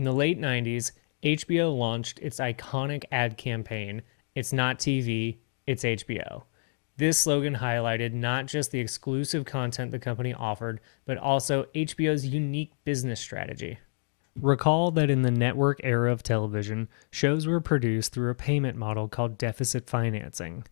In the late 90s, HBO launched its iconic ad campaign, "It's not TV, it's HBO." This slogan highlighted not just the exclusive content the company offered, but also HBO's unique business strategy. Recall that in the network era of television, shows were produced through a payment model called deficit financing.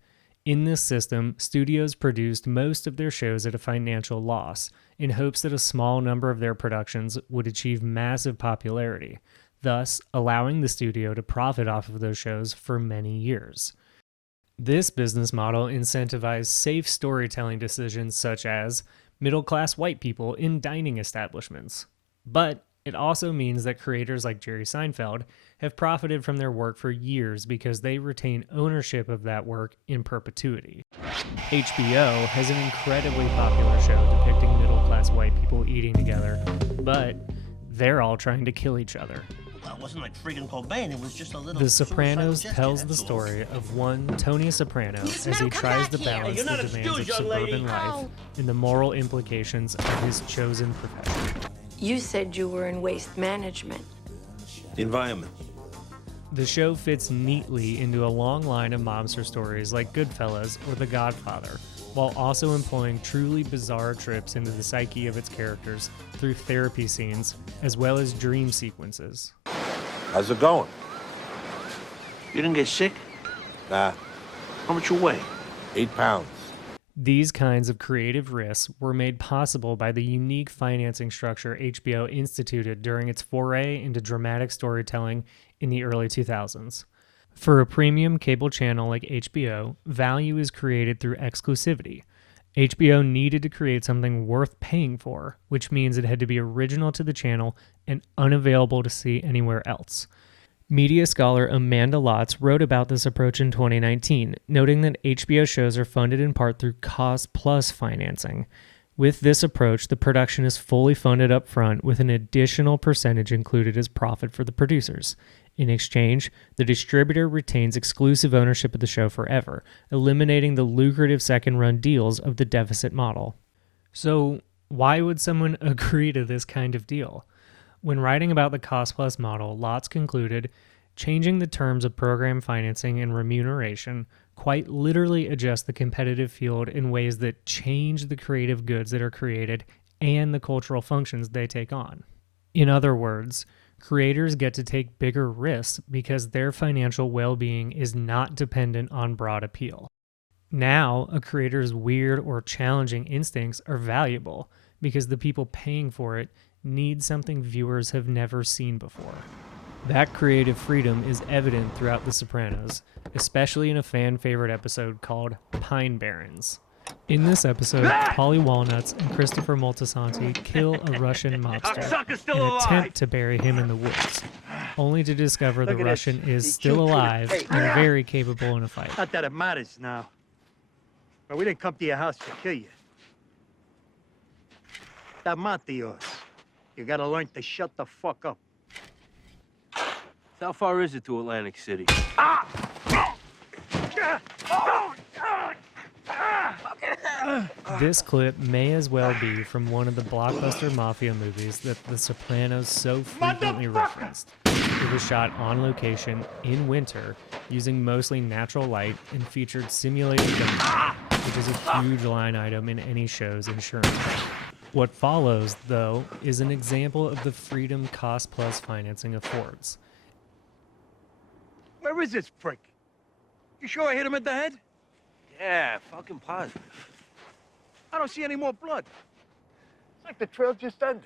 In this system, studios produced most of their shows at a financial loss, in hopes that a small number of their productions would achieve massive popularity, thus allowing the studio to profit off of those shows for many years. This business model incentivized safe storytelling decisions such as middle-class white people in dining establishments. But it also means that creators like Jerry Seinfeld have profited from their work for years because they retain ownership of that work in perpetuity. HBO has an incredibly popular show depicting middle-class white people eating together, but they're all trying to kill each other. Well, it wasn't like freaking Cobain, it was just a little... The Sopranos tells the story of one Tony Soprano as he tries to balance the demands of suburban life and the moral implications of his chosen profession. You said you were in waste management. The environment. The show fits neatly into a long line of mobster stories like Goodfellas or The Godfather, while also employing truly bizarre trips into the psyche of its characters through therapy scenes, as well as dream sequences. How's it going? You didn't get sick? Nah, How much you weigh? 8 pounds. These kinds of creative risks were made possible by the unique financing structure HBO instituted during its foray into dramatic storytelling in the early 2000s. For a premium cable channel like HBO, value is created through exclusivity. HBO needed to create something worth paying for, which means it had to be original to the channel and unavailable to see anywhere else. Media scholar Amanda Lotz wrote about this approach in 2019, noting that HBO shows are funded in part through cost-plus financing. With this approach, the production is fully funded up front with an additional percentage included as profit for the producers. In exchange, the distributor retains exclusive ownership of the show forever, eliminating the lucrative second-run deals of the deficit model. So, why would someone agree to this kind of deal? When writing about the cost-plus model, Lotz concluded, changing the terms of program financing and remuneration quite literally adjust the competitive field in ways that change the creative goods that are created and the cultural functions they take on. In other words, creators get to take bigger risks because their financial well-being is not dependent on broad appeal. Now, a creator's weird or challenging instincts are valuable because the people paying for it need something viewers have never seen before. That creative freedom is evident throughout The Sopranos, especially in a fan-favorite episode called Pine Barrens. In this episode, Paulie Walnuts and Christopher Moltisanti kill a Russian mobster and attempt to bury him in the woods, only to discover the Russian is still alive and very capable in a fight. Not that it matters now. But we didn't come to your house to kill you. That mouth of yours. You gotta learn to shut the fuck up. How far is it to Atlantic City? This clip may as well be from one of the blockbuster mafia movies that The Sopranos so frequently referenced. It was shot on location in winter using mostly natural light and featured simulated gunplay, which is a huge line item in any show's insurance. What follows, though, is an example of the freedom cost-plus financing affords. Where is this prick? You sure I hit him in the head? Yeah, fucking positive. I don't see any more blood. It's like the trail just ended.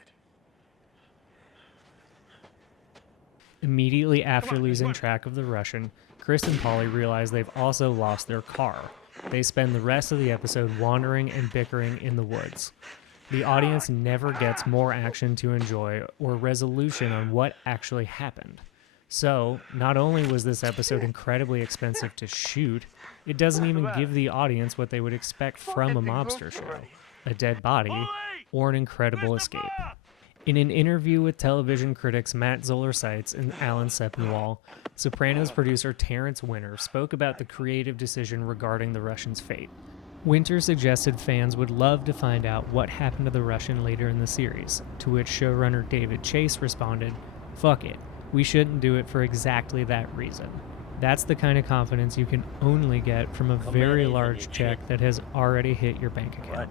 Immediately after losing track of the Russian, Chris and Paulie realize they've also lost their car. They spend the rest of the episode wandering and bickering in the woods. The audience never gets more action to enjoy or resolution on what actually happened. So, not only was this episode incredibly expensive to shoot, it doesn't even give the audience what they would expect from a mobster show, a dead body, or an incredible escape. In an interview with television critics Matt Zoller-Seitz and Alan Sepinwall, Sopranos producer Terrence Winter spoke about the creative decision regarding the Russian's fate. Winter suggested fans would love to find out what happened to the Russian later in the series, to which showrunner David Chase responded, "Fuck it, we shouldn't do it for exactly that reason. That's the kind of confidence you can only get from a very large check that has already hit your bank account.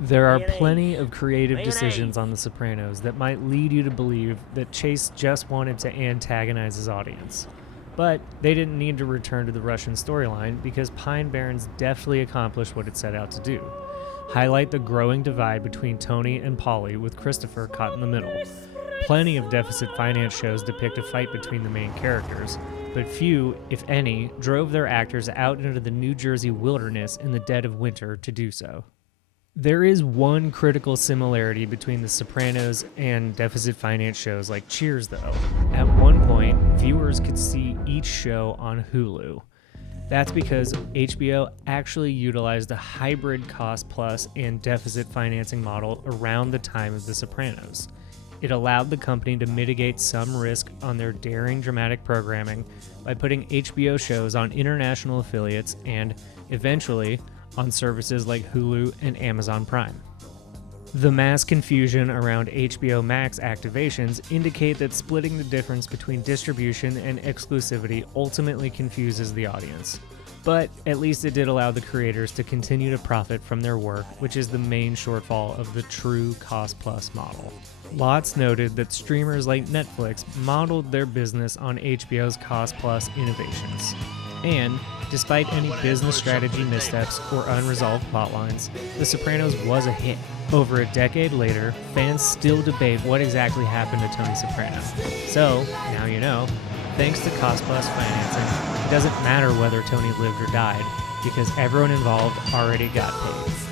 There are plenty of creative decisions on The Sopranos that might lead you to believe that Chase just wanted to antagonize his audience. But they didn't need to return to the Russian storyline because Pine Barrens deftly accomplished what it set out to do. Highlight the growing divide between Tony and Polly with Christopher caught in the middle. Plenty of deficit finance shows depict a fight between the main characters, but few, if any, drove their actors out into the New Jersey wilderness in the dead of winter to do so. There is one critical similarity between The Sopranos and deficit finance shows like Cheers, though. At one point, viewers could see each show on Hulu. That's because HBO actually utilized a hybrid cost-plus and deficit financing model around the time of The Sopranos. It allowed the company to mitigate some risk on their daring dramatic programming by putting HBO shows on international affiliates and, eventually, on services like Hulu and Amazon Prime. The mass confusion around HBO Max activations indicate that splitting the difference between distribution and exclusivity ultimately confuses the audience. But at least it did allow the creators to continue to profit from their work, which is the main shortfall of the true cost-plus model. Lots noted that streamers like Netflix modeled their business on HBO's cost-plus innovations. And, despite any business strategy missteps or unresolved plotlines, The Sopranos was a hit. Over a decade later, fans still debate what exactly happened to Tony Soprano. So, now you know, thanks to cost-plus financing, it doesn't matter whether Tony lived or died, because everyone involved already got paid.